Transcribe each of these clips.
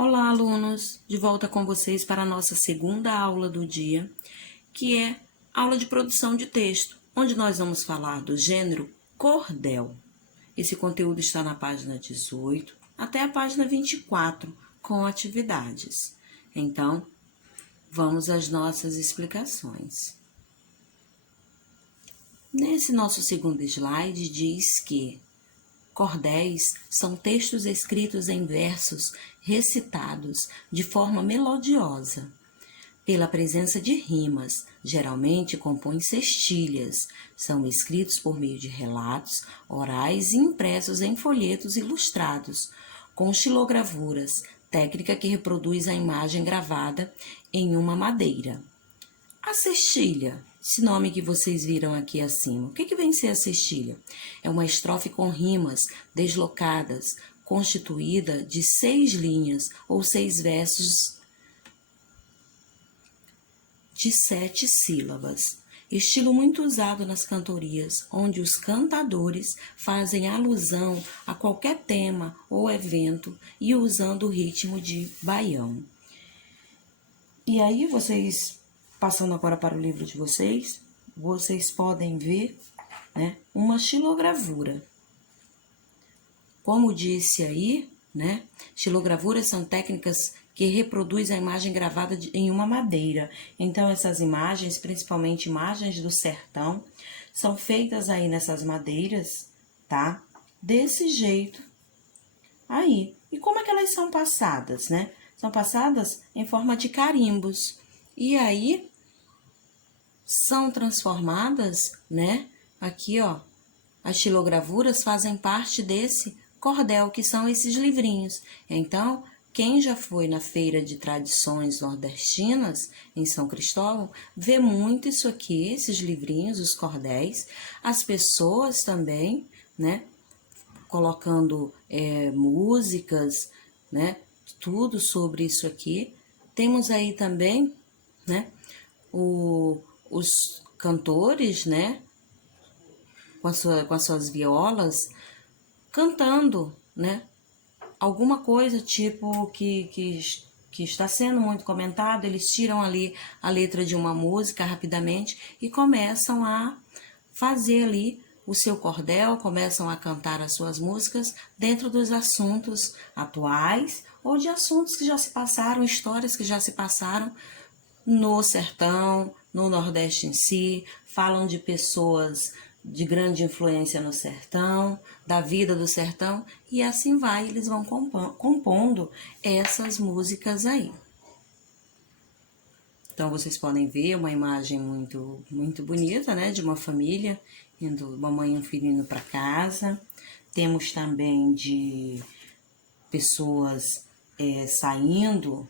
Olá, alunos! De volta com vocês para a nossa segunda aula do dia, que é aula de produção de texto, onde nós vamos falar do gênero cordel. Esse conteúdo está na página 18 até a página 24, com atividades. Então, vamos às nossas explicações. Nesse nosso segundo slide diz que cordéis são textos escritos em versos recitados de forma melodiosa, pela presença de rimas, geralmente compõem cestilhas, são escritos por meio de relatos orais e impressos em folhetos ilustrados, com xilogravuras, técnica que reproduz a imagem gravada em uma madeira. A cestilha, esse nome que vocês viram aqui acima, o que vem ser a cestilha? É uma estrofe com rimas deslocadas, constituída de 6 linhas ou 6 versos de 7 sílabas. Estilo muito usado nas cantorias, onde os cantadores fazem alusão a qualquer tema ou evento e usando o ritmo de baião. E aí vocês, passando agora para o livro de vocês, vocês podem ver, uma xilogravura. Como disse aí, xilogravuras são técnicas que reproduzem a imagem gravada em uma madeira. Então, essas imagens, principalmente imagens do sertão, são feitas aí nessas madeiras, tá? Desse jeito aí. E como é que elas são passadas, né? São passadas em forma de carimbos. E aí, são transformadas, Aqui, ó, as xilogravuras fazem parte desse cordel, que são esses livrinhos. Então, quem já foi na Feira de Tradições Nordestinas, em São Cristóvão, vê muito isso aqui, esses livrinhos, os cordéis. As pessoas também, colocando músicas, tudo sobre isso aqui. Temos aí também, os cantores, com as suas violas, cantando, alguma coisa tipo que está sendo muito comentado. Eles tiram ali a letra de uma música rapidamente e começam a fazer ali o seu cordel, começam a cantar as suas músicas dentro dos assuntos atuais ou de assuntos que já se passaram, histórias que já se passaram no sertão, no Nordeste em si. Falam de pessoas de grande influência no sertão, da vida do sertão, e assim vai, eles vão compondo essas músicas aí. Então, vocês podem ver uma imagem muito, muito bonita, de uma família, uma mãe e um filho indo para casa. Temos também de pessoas saindo,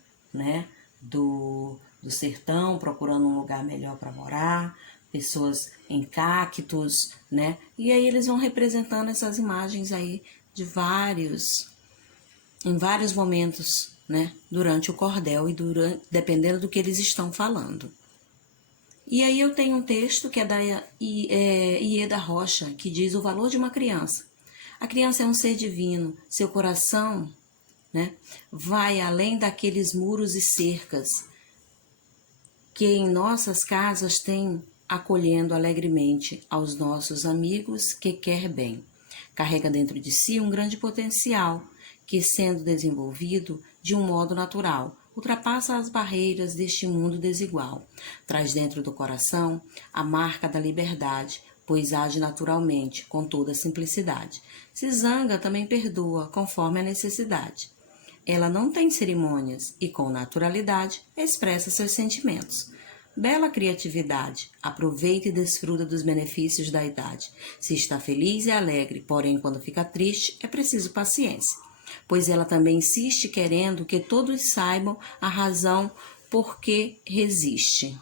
do sertão, procurando um lugar melhor para morar, pessoas em cactos, E aí eles vão representando essas imagens aí em vários momentos, durante o cordel e dependendo do que eles estão falando. E aí eu tenho um texto que é da Ieda Rocha, que diz o valor de uma criança. A criança é um ser divino, seu coração, vai além daqueles muros e cercas que em nossas casas tem, acolhendo alegremente aos nossos amigos que quer bem. Carrega dentro de si um grande potencial que, sendo desenvolvido de um modo natural, ultrapassa as barreiras deste mundo desigual. Traz dentro do coração a marca da liberdade, pois age naturalmente, com toda simplicidade. Se zanga, também perdoa, conforme a necessidade. Ela não tem cerimônias e, com naturalidade, expressa seus sentimentos. Bela criatividade, aproveita e desfruta dos benefícios da idade. Se está feliz e alegre, porém quando fica triste, é preciso paciência, pois ela também insiste querendo que todos saibam a razão por que resiste.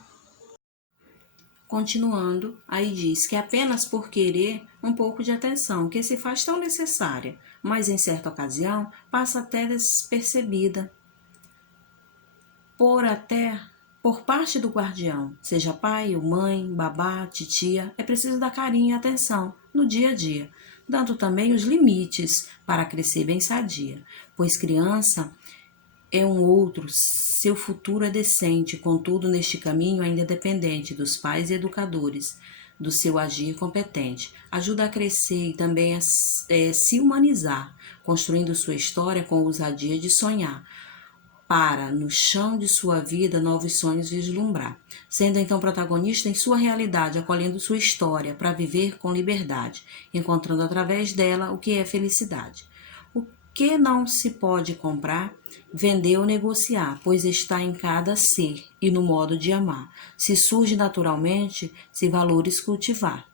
Continuando, aí diz que apenas por querer um pouco de atenção, que se faz tão necessária, mas em certa ocasião passa até despercebida, por parte do guardião, seja pai ou mãe, babá, titia. É preciso dar carinho e atenção no dia a dia, dando também os limites para crescer bem sadia, pois criança é um outro, seu futuro é decente, contudo, neste caminho ainda é dependente dos pais e educadores, do seu agir competente. Ajuda a crescer e também a se humanizar, construindo sua história com ousadia de sonhar, para, no chão de sua vida, novos sonhos vislumbrar, sendo então protagonista em sua realidade, acolhendo sua história para viver com liberdade, encontrando através dela o que é felicidade. O que não se pode comprar, vender ou negociar, pois está em cada ser e no modo de amar. Se surge naturalmente, se valores cultivar.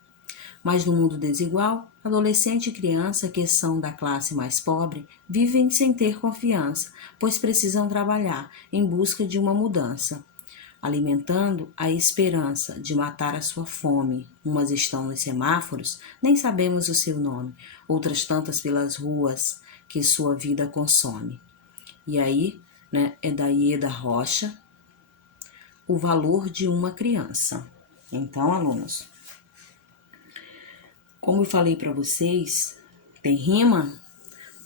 Mas no mundo desigual, adolescente e criança, que são da classe mais pobre, vivem sem ter confiança, pois precisam trabalhar em busca de uma mudança, alimentando a esperança de matar a sua fome. Umas estão nos semáforos, nem sabemos o seu nome, outras tantas pelas ruas que sua vida consome. E aí, né, é da Ieda Rocha, O Valor de uma Criança. Então, alunos, como eu falei para vocês, tem rima,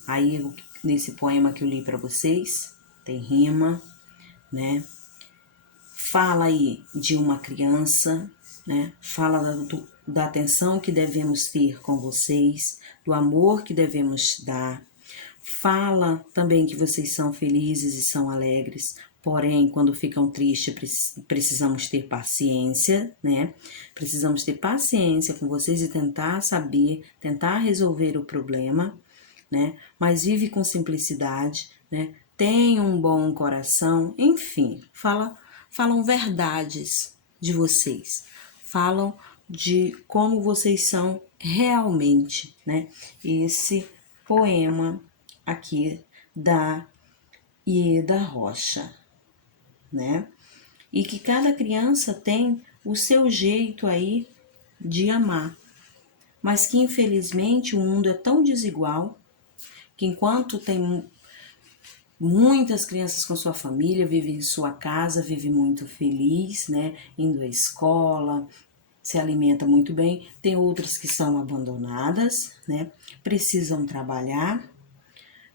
aí nesse poema que eu li para vocês, tem rima, né? Fala aí de uma criança, né? Fala da atenção que devemos ter com vocês, do amor que devemos dar. Fala também que vocês são felizes e são alegres, porém, quando ficam tristes, precisamos ter paciência, né? Precisamos ter paciência com vocês e tentar saber, tentar resolver o problema, né? Mas vive com simplicidade, né? Tem um bom coração, enfim, falam verdades de vocês, falam de como vocês são realmente, né? Esse poema aqui da Ieda Rocha, né? E que cada criança tem o seu jeito aí de amar, mas que infelizmente o mundo é tão desigual que enquanto tem muitas crianças com sua família, vivem em sua casa, vivem muito feliz, né? Indo à escola, se alimenta muito bem. Tem outras que são abandonadas, né? Precisam trabalhar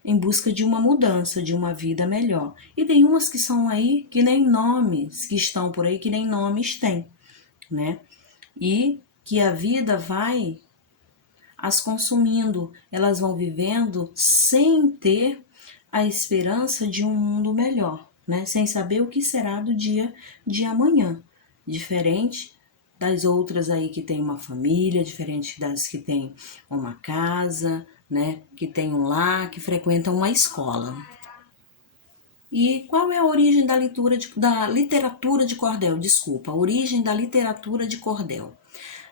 em busca de uma mudança, de uma vida melhor. E tem umas que são aí que nem nomes, que estão por aí que nem nomes têm, né? E que a vida vai as consumindo, elas vão vivendo sem ter a esperança de um mundo melhor, né? Sem saber o que será do dia de amanhã. Diferente das outras aí que tem uma família, diferente das que tem uma casa, né? Que tem um lar, que frequentam uma escola. E qual é a origem da literatura de cordel? Desculpa, a origem da literatura de cordel.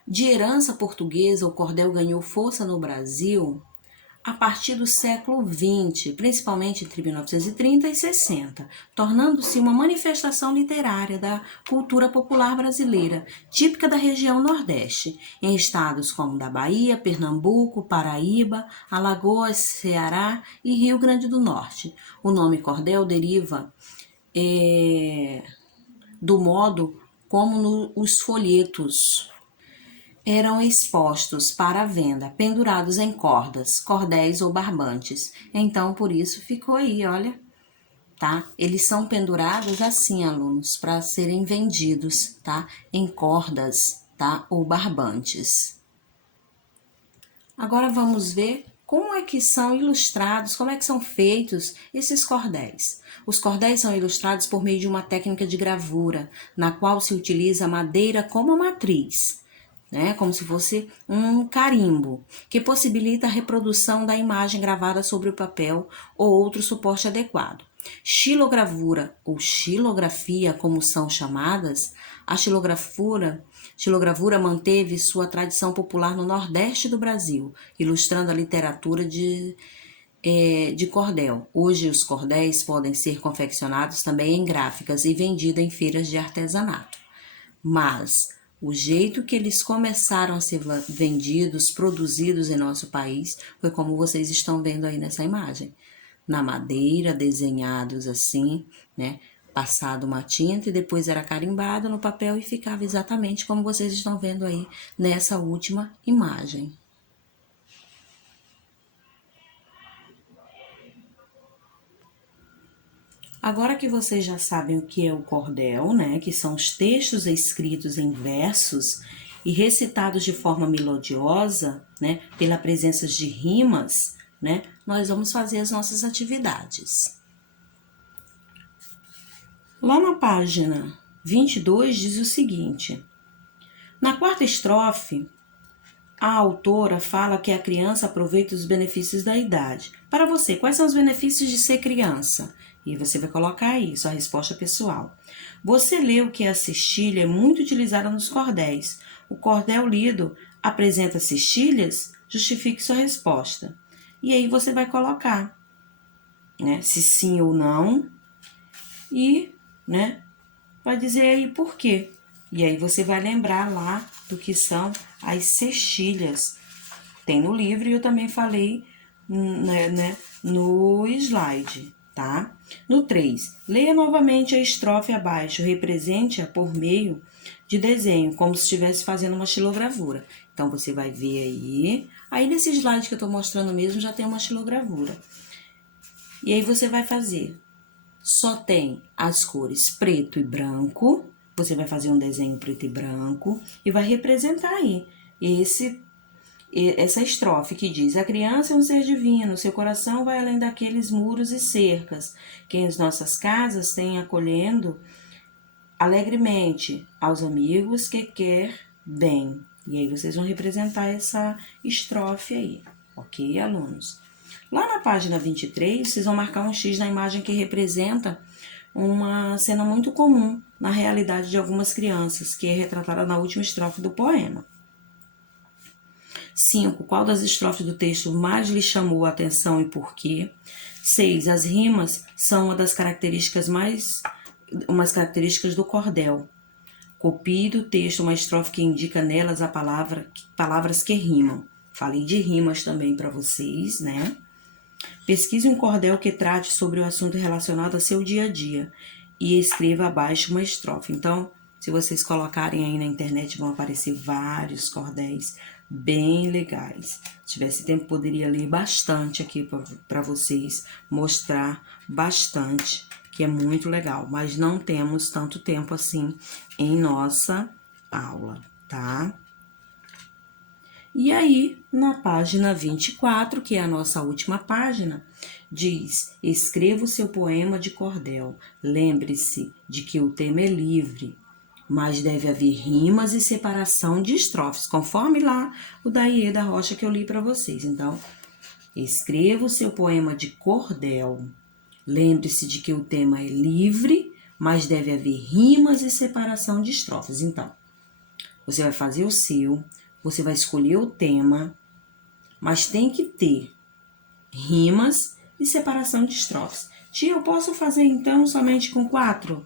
De herança portuguesa, o cordel ganhou força no Brasil a partir do século XX, principalmente entre 1930 e 60, tornando-se uma manifestação literária da cultura popular brasileira, típica da região Nordeste, em estados como da Bahia, Pernambuco, Paraíba, Alagoas, Ceará e Rio Grande do Norte. O nome cordel deriva do modo como os folhetos eram expostos para a venda, pendurados em cordas, cordéis ou barbantes. Então, por isso ficou aí, olha, tá? Eles são pendurados assim, alunos, para serem vendidos, tá? Em cordas, tá? Ou barbantes. Agora vamos ver como é que são ilustrados, como é que são feitos esses cordéis. Os cordéis são ilustrados por meio de uma técnica de gravura, na qual se utiliza a madeira como matriz, né? Como se fosse um carimbo, que possibilita a reprodução da imagem gravada sobre o papel ou outro suporte adequado. Xilogravura ou xilografia, como são chamadas, a xilogravura manteve sua tradição popular no Nordeste do Brasil, ilustrando a literatura de cordel. Hoje os cordéis podem ser confeccionados também em gráficas e vendidos em feiras de artesanato. Mas o jeito que eles começaram a ser vendidos, produzidos em nosso país, foi como vocês estão vendo aí nessa imagem. Na madeira, desenhados assim, né? Passado uma tinta e depois era carimbado no papel e ficava exatamente como vocês estão vendo aí nessa última imagem. Agora que vocês já sabem o que é o cordel, né, que são os textos escritos em versos e recitados de forma melodiosa, né, pela presença de rimas, né, nós vamos fazer as nossas atividades. Lá na página 22 diz o seguinte: na quarta estrofe, a autora fala que a criança aproveita os benefícios da idade. Para você, quais são os benefícios de ser criança? E você vai colocar aí sua resposta pessoal. Você leu que a cestilha é muito utilizada nos cordéis. O cordel lido apresenta cestilhas? Justifique sua resposta. E aí você vai colocar, né, se sim ou não, e, né, vai dizer aí por quê. E aí você vai lembrar lá do que são as cestilhas. Tem no livro e eu também falei, né, no slide, tá? No 3, leia novamente a estrofe abaixo, represente-a por meio de desenho, como se estivesse fazendo uma xilogravura. Então, você vai ver aí nesse slide que eu tô mostrando mesmo, já tem uma xilogravura. E aí você vai fazer, só tem as cores preto e branco, você vai fazer um desenho preto e branco e vai representar aí essa estrofe que diz: a criança é um ser divino, seu coração vai além daqueles muros e cercas, que em nossas casas tem acolhendo alegremente aos amigos que quer bem. E aí vocês vão representar essa estrofe aí, ok, alunos? Lá na página 23, vocês vão marcar um X na imagem que representa uma cena muito comum na realidade de algumas crianças, que é retratada na última estrofe do poema. 5. Qual das estrofes do texto mais lhe chamou a atenção e por quê? 6. As rimas são umas características do cordel. Copie do texto uma estrofe que indica nelas palavras que rimam. Falei de rimas também para vocês, né? Pesquise um cordel que trate sobre o assunto relacionado a seu dia a dia e escreva abaixo uma estrofe. Então, se vocês colocarem aí na internet, vão aparecer vários cordéis bem legais. Se tivesse tempo, poderia ler bastante aqui para vocês, mostrar bastante, que é muito legal. Mas não temos tanto tempo assim em nossa aula, tá? E aí, na página 24, que é a nossa última página, diz: escreva o seu poema de cordel. Lembre-se de que o tema é livre, mas deve haver rimas e separação de estrofes, conforme lá o da Ieda Rocha que eu li para vocês. Então, escreva o seu poema de cordel. Lembre-se de que o tema é livre, mas deve haver rimas e separação de estrofes. Então, você vai fazer o seu, você vai escolher o tema, mas tem que ter rimas e separação de estrofes. Tia, eu posso fazer então somente com 4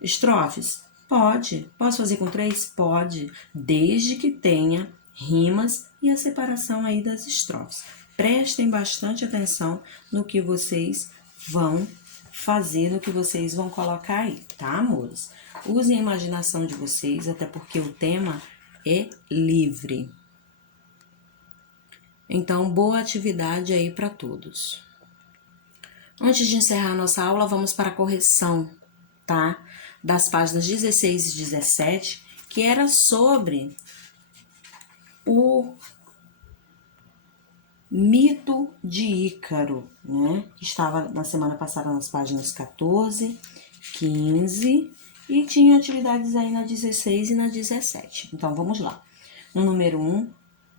estrofes? Pode. Posso fazer com 3? Pode. Desde que tenha rimas e a separação aí das estrofes. Prestem bastante atenção no que vocês vão fazer, no que vocês vão colocar aí, tá, amores? Usem a imaginação de vocês, até porque o tema é livre. Então, boa atividade aí para todos. Antes de encerrar nossa aula, vamos para a correção, tá? Das páginas 16 e 17, que era sobre o mito de Ícaro, né? Que estava na semana passada nas páginas 14, 15 e tinha atividades aí na 16 e na 17. Então, vamos lá. No número 1,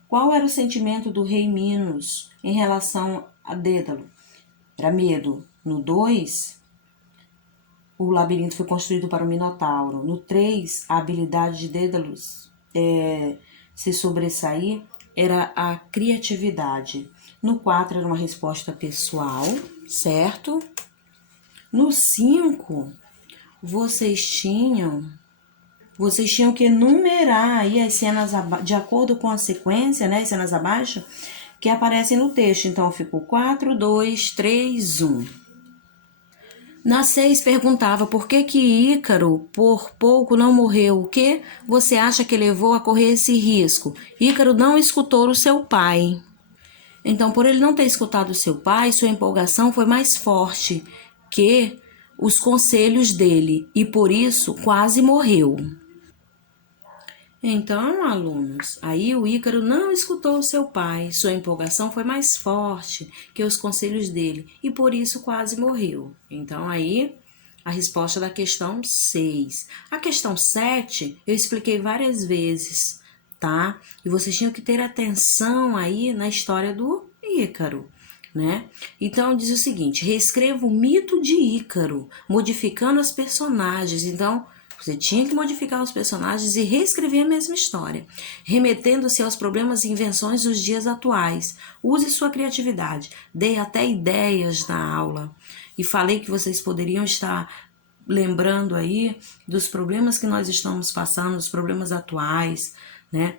qual era o sentimento do rei Minos em relação a Dédalo? Era medo. No 2, o labirinto foi construído para o Minotauro. No 3, a habilidade de Dédalo se sobressair era a criatividade. No 4, era uma resposta pessoal, certo? No 5, vocês tinham que numerar aí as cenas de acordo com a sequência, né? As cenas abaixo que aparecem no texto. Então, ficou 4, 2, 3, 1. Na 6, perguntava por que Ícaro, por pouco, não morreu. O que você acha que levou a correr esse risco? Ícaro não escutou o seu pai. Então, por ele não ter escutado o seu pai, sua empolgação foi mais forte que os conselhos dele e por isso quase morreu. Então, alunos, aí o Ícaro não escutou seu pai, sua empolgação foi mais forte que os conselhos dele e por isso quase morreu. Então, aí a resposta da questão 6. A questão 7 eu expliquei várias vezes, tá? E vocês tinham que ter atenção aí na história do Ícaro, né? Então diz o seguinte: reescreva o mito de Ícaro, modificando os personagens. Então, você tinha que modificar os personagens e reescrever a mesma história, remetendo-se aos problemas e invenções dos dias atuais. Use sua criatividade. Dei até ideias na aula e falei que vocês poderiam estar lembrando aí dos problemas que nós estamos passando, os problemas atuais, né?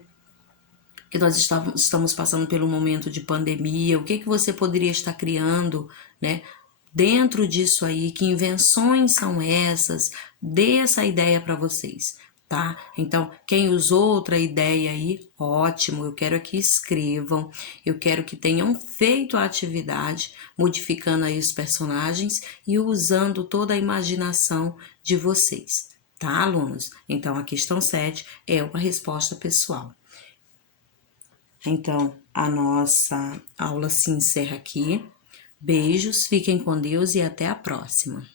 Que nós estamos passando pelo momento de pandemia, o que você poderia estar criando, né? Dentro disso aí, que invenções são essas? Dê essa ideia para vocês, tá? Então, quem usou outra ideia aí, ótimo, eu quero que escrevam, eu quero que tenham feito a atividade, modificando aí os personagens e usando toda a imaginação de vocês, tá, alunos? Então, a questão 7 é uma resposta pessoal. Então, a nossa aula se encerra aqui. Beijos, fiquem com Deus e até a próxima.